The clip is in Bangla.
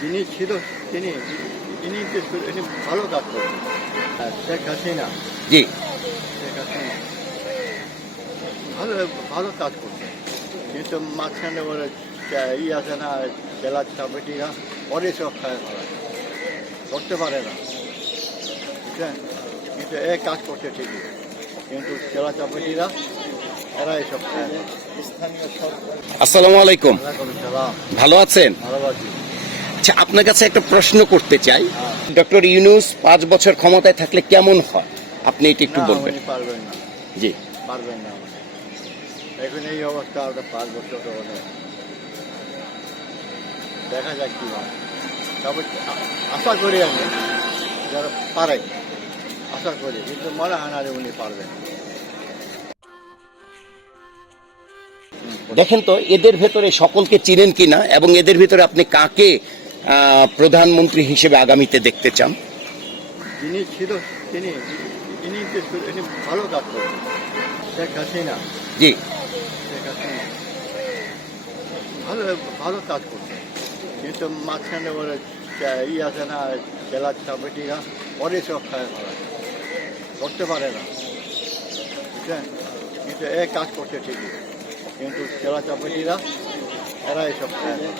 যিনি ছিল তিনি তিনি ভালো কাজ করছেন। শেখ হাসিনা জি। শেখ হাসিনা ভালো ভালো কাজ করছে, কিন্তু মাঝখানে ওরা আছে না, জেলা কমিটিরা পরে সব খায় করতে পারে না, বুঝছেন। কিন্তু এ কাজ করছে ঠিকই, কিন্তু জেলা কমিটিরা এরা এসব খায় না। আসসালামু আলাইকুম। সালাম, ভালো আছেন? ভালো আছি। আচ্ছা, আপনার কাছে একটা প্রশ্ন করতে চাই। হ্যাঁ। ডক্টর ইউনূস 5 বছর ক্ষমতায় থাকলে কেমন হয়, আপনি এটা একটু না, বলবেন? উনি পারবেন না, জি। পারবেন না। এখন এই অবস্থা, ওটা 5 বছর তো অনেক। দেখা যাক কি হয়। তবে আশা করি আমি যারা পারে, আশা করি, কিন্তু মনে হয় না যে উনি পারবেন। দেখেন তো এদের ভেতরে সকলকে চিনেন কিনা, এবং এদের ভিতরে আপনি কাকে প্রধানমন্ত্রী হিসেবে আগামীতে দেখতে চান? যিনি ছিল তিনি তিনি ভালো কাজ করছেন। শেখ হাসিনা জি। শেখ হাসিনা ভালো ভালো কাজ করছে, কিন্তু মাঝখানে ওরা আছে না, জেলা কমিটিরা পরে সব খায় করতে পারে না, বুঝছেন। কিন্তু এ কাজ করছে ঠিকই, কিন্তু জেলা কমিটিরা এরা এসব খায় না।